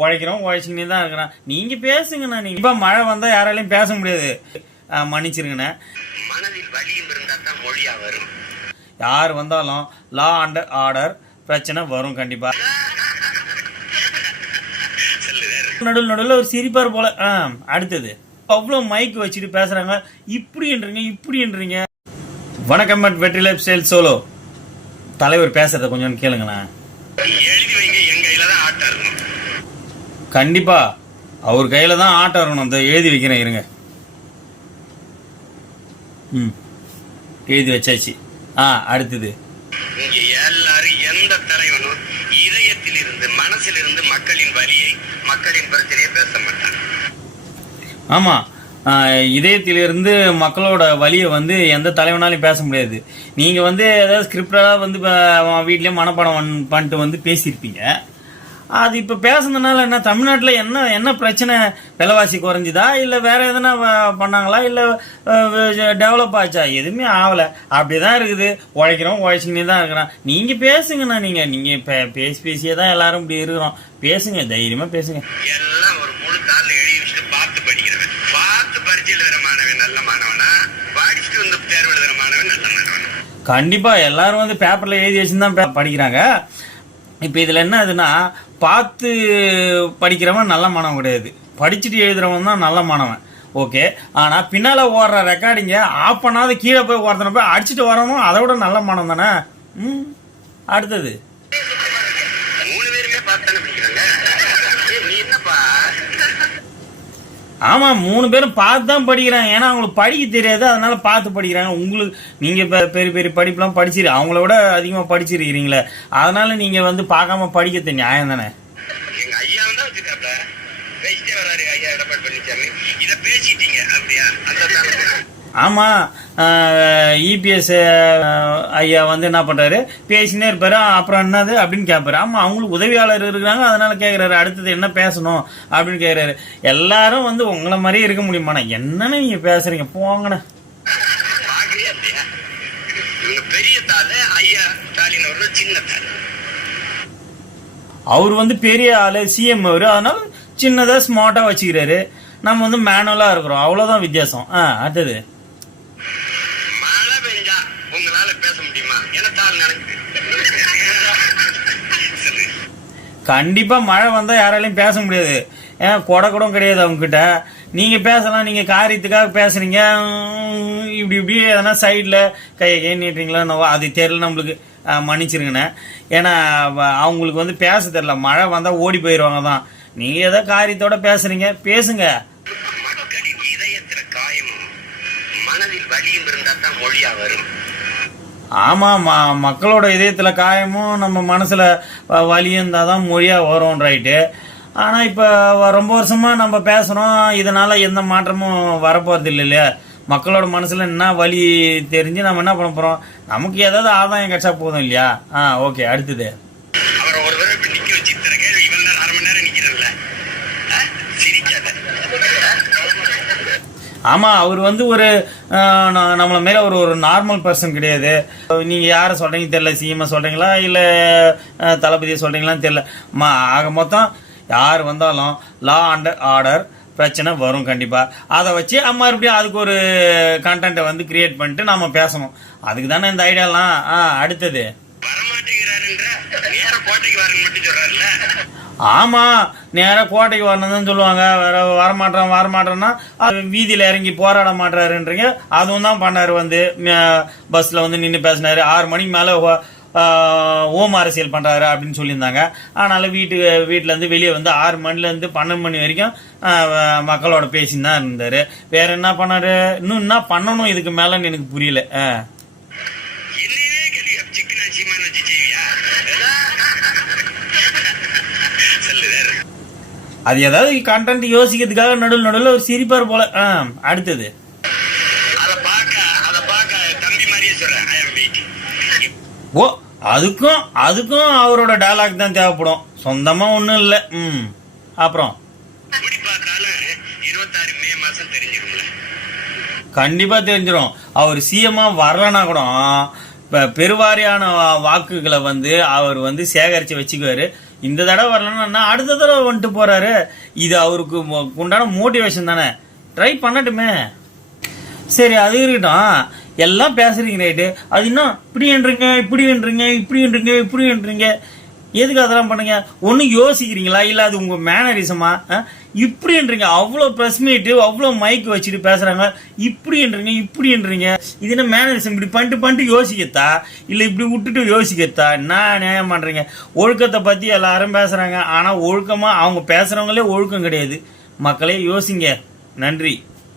உழைக்கிறோம், உழைச்சிக்கினே தான் இருக்கிறான். நீங்க பேசுங்கண்ணா. நீங்க இப்ப மழை வந்தா யாராலையும் பேச முடியாது, மன்னிச்சிருங்கண்ணா. மனதில் வலியும் இருந்தா தான் மொழியா வரும். யார் வந்தாலும் லா அண்ட் ஆர்டர் பிரச்சனை வரும் கண்டிப்பா. நடுவில் ஒரு சிரிப்பார் போல. அடுத்தது அவ்வளோ மைக் வச்சுட்டு பேசுறாங்க, இப்படின்றீங்க. வணக்கம், வெற்றி லைஃப் ஸ்டைல் சோலோ. தலைவர் பேசுறத கொஞ்சம் கேளுங்கண்ணா. எழுதி வைங்க, என் கையில தான் ஆட்டம் இருக்கணும். கண்டிப்பா அவர் கையில தான் ஆட்டம் இருக்கணும். அந்த எழுதி வைக்கிறேன், இருங்க. எழுதி வச்சாச்சு. அடுத்தது இங்க எல்லாரும் எந்த தலைவனும் இதயத்தில் இருந்து மனசில் இருந்து மக்களின் வலியை மக்களின் பிரச்சனையை பேச மாட்டாங்க. ஆமா, இதயத்திலிருந்து மக்களோட வலியை வந்து எந்த தலைவனாலையும் பேச முடியாது. நீங்க வந்து ஏதாவது ஸ்கிரிப்டா வந்து வீட்லயே மனப்பாடம் பண்ணிட்டு வந்து பேசியிருப்பீங்க. அது இப்ப பேசுனதுனால என்ன, தமிழ்நாட்டில் என்ன பிரச்சனை? விலைவாசி குறைஞ்சுதா, இல்ல வேற எதனா பண்ணாங்களா, இல்ல டெவலப் ஆச்சா? எதுவுமே ஆகல, அப்படிதான் இருக்குது. உழைக்கிறோம், உழைச்சிக்கினே தான் இருக்கிறான். நீங்க பேசுங்கண்ணா. நீங்க பேசியே தான் எல்லாரும் இப்படி இருக்கிறோம். பேசுங்க, தைரியமா பேசுங்க. எல்லாம் ஒரு முழு தாள்ல எழுதி வச்சுட்டு பார்த்து படிக்கிறவன், பார்த்து பரிச்சை எழுதுற மாணவன் நல்ல மாணவனா, படிச்சுட்டு வந்து தேர்வு எழுதுற மாணவன் நல்ல மாணவன். கண்டிப்பா எல்லாரும் வந்து பேப்பர்ல எழுதி வச்சுதான் படிக்கிறாங்க. இப்போ இதில் என்ன ஆகுதுன்னா, பார்த்து படிக்கிறவன் நல்ல மாணவன் கிடையாது, படிச்சுட்டு எழுதுறவன் தான் நல்ல மாணவன். ஓகே, ஆனால் பின்னால் ஓடுற ரெக்கார்டிங்க ஆஃப் பண்ணாத கீழே போய் ஒருத்தனை போய் அடிச்சுட்டு வரணும், அதை விட நல்ல மாணவன் தானே. அடுத்தது 3 பேருமே பார்த்தானே படிக்கிறாங்க. நீ என்னப்பா? ஆமாம், 3 பேரும் பார்த்து தான் படிக்கிறாங்க. ஏன்னா அவங்களுக்கு படிக்க தெரியாது, அதனால பார்த்து படிக்கிறாங்க. உங்களுக்கு நீங்கள் இப்போ பெரிய பெரிய படிப்புலாம் படிச்சிரு, அவங்கள விட அதிகமாக படிச்சிருக்கிறீங்களே, அதனால நீங்கள் வந்து பார்க்காம படிக்கிறது நியாயம் தானே. எங்க ஐயா தான் வச்சுக்காப்ல பேசிட்டே வராரு. ஐயா எடப்பாடி பழனிசாமி இதை பேசிட்டீங்க அப்படியா? அந்த ஆமாம், இபிஎஸ் ஐயா வந்து என்ன பண்ணுறாரு, பேசினே இருப்பாரு. அப்புறம் என்னது அப்படின்னு கேட்பாரு. ஆமாம், அவங்களுக்கு உதவியாளர் இருக்கிறாங்க, அதனால கேட்குறாரு அடுத்தது என்ன பேசணும் அப்படின்னு கேட்குறாரு. எல்லாரும் வந்து உங்களை மாதிரியே இருக்க முடியுமாண்ணா? என்னன்னு நீங்கள் பேசுறீங்க, போங்கண்ணா. பெரிய தாள் ஐயா ஸ்டாலின் அவர்கள் சின்ன தாள். அவர் வந்து பெரிய ஆளு, சிஎம் அவரு, அதனால சின்னதாக ஸ்மார்ட்டாக வச்சுக்கிறாரு. நம்ம வந்து மேனுவலாக இருக்கிறோம், அவ்வளோதான் வித்தியாசம். அடுத்தது கண்டிப்பா மழை வந்தா யாராலையும் பேச முடியாது. ஏன் கொடை கூட கிடையாது அவங்க கிட்ட. நீங்க பேசலாம், நீங்க காரியத்துக்காக பேசுறீங்க. இப்படி எதனா சைட்ல கையை நீட்டுறீங்களா, அது தெரியல நம்மளுக்கு, மன்னிச்சிருங்கண்ணே. ஏன்னா அவங்களுக்கு வந்து பேச தெரியல, மழை வந்தா ஓடி போயிடுவாங்க தான். நீங்க ஏதோ காரியத்தோட பேசுறீங்க, பேசுங்க. மக்களின் இதயத்துல காயமும் மனதில் வலியும் இருந்தா தான் மொழியா வரும். ஆமாம், மக்களோட இதயத்துல காயமும் நம்ம மனசுல வலியும் இருந்தால் தான் மொழியா வரும், ரைட்டு. ஆனால் இப்போ ரொம்ப வருஷமா நம்ம பேசுகிறோம், இதனால எந்த மாற்றமும் வரப்போறது இல்லை இல்லையா? மக்களோட மனசுல என்ன வலி தெரிஞ்சு நம்ம என்ன பண்ண போறோம்? நமக்கு ஏதாவது ஆதாயம் கிடைச்சா போதும் இல்லையா? ஓகே, அடுத்தது ஆமா, அவர் வந்து ஒரு நம்மள மேல ஒரு நார்மல் பர்சன் கிடையாது. நீங்க யாரை சொல்றீங்க தெரியல, சிஎம் சொல்றீங்களா இல்ல தளபதியை சொல்றீங்களான்னு தெரியல. ஆக மொத்தம் யார் வந்தாலும் லா அண்ட் ஆர்டர் பிரச்சனை வரும் கண்டிப்பா. அதை வச்சு மறுபடியும் அதுக்கு ஒரு கண்டென்ட்டை வந்து கிரியேட் பண்ணிட்டு நாம பேசணும். அதுக்கு தானே இந்த ஐடியாலாம். அடுத்தது ஆமா, நேராக கோட்டைக்கு வரணும்னு சொல்லுவாங்க. வேற வரமாட்டோம்னா வீதியில இறங்கி போராட மாட்டாருன்றீங்க. அதுவும் தான் பண்ணாரு. வந்து பஸ்ல வந்து நின்று பேசினாரு. 6 மணிக்கு மேல ஓம் அரசியல் பண்றாரு அப்படின்னு சொல்லியிருந்தாங்க. அதனால வீட்டுல இருந்து வெளியே வந்து 6 மணில இருந்து 12 மணி வரைக்கும் மக்களோட பேசின்னு தான் இருந்தாரு. வேற என்ன பண்ணாரு, இன்னும் என்ன பண்ணணும் இதுக்கு மேலன்னு எனக்கு புரியல. அது ஏதாவது கண்டென்ட் யோசிக்கிறதுக்காக நடுவில் ஒரு சிரிப்பார் போல. அடுத்தது ஓ, அதுக்கும் அவரோட டயலாக் தான் தேவைப்படும், சொந்தமா ஒண்ணும் இல்ல. அப்புறம் கண்டிப்பா தெரிஞ்சிடும். அவர் சிஎம்மா வரலன்னா கூட பெருவாரியான வாக்குகளை வந்து அவர் வந்து சேகரிச்சு வச்சுக்குவாரு. இந்த தடவை வரலன்னா அடுத்த தடவை வந்துட்டு போறாரு. இது அவருக்கு உண்டான மோட்டிவேஷன் தானே, ட்ரை பண்ணட்டுமே. சரி அது இருக்கட்டும், எல்லாம் பேசுறீங்க ரைட்டு, அது இன்னும் இப்படின்றீங்க, எதுக்கு அதெல்லாம் பண்ணுங்க? ஒன்னும் யோசிக்கிறீங்களா இல்ல அது உங்க மேனரிசமா? இப்படின்றீங்க, அவ்வளோ ப்ரெஸ் மீட்டு அவ்வளோ மைக் வச்சுட்டு பேசுறாங்க, இப்படின்றீங்க. இது என்ன மேனரிசம்? இப்படி பண்ணிட்டு யோசிக்கத்தா இல்ல இப்படி விட்டுட்டு யோசிக்கத்தா? என்ன நியாயம் பண்றீங்க? ஒழுக்கத்தை பத்தி எல்லாரும் பேசுறாங்க, ஆனா ஒழுக்கமா அவங்க பேசுறவங்களே ஒழுக்கம் கிடையாது. மக்களே யோசிங்க. நன்றி.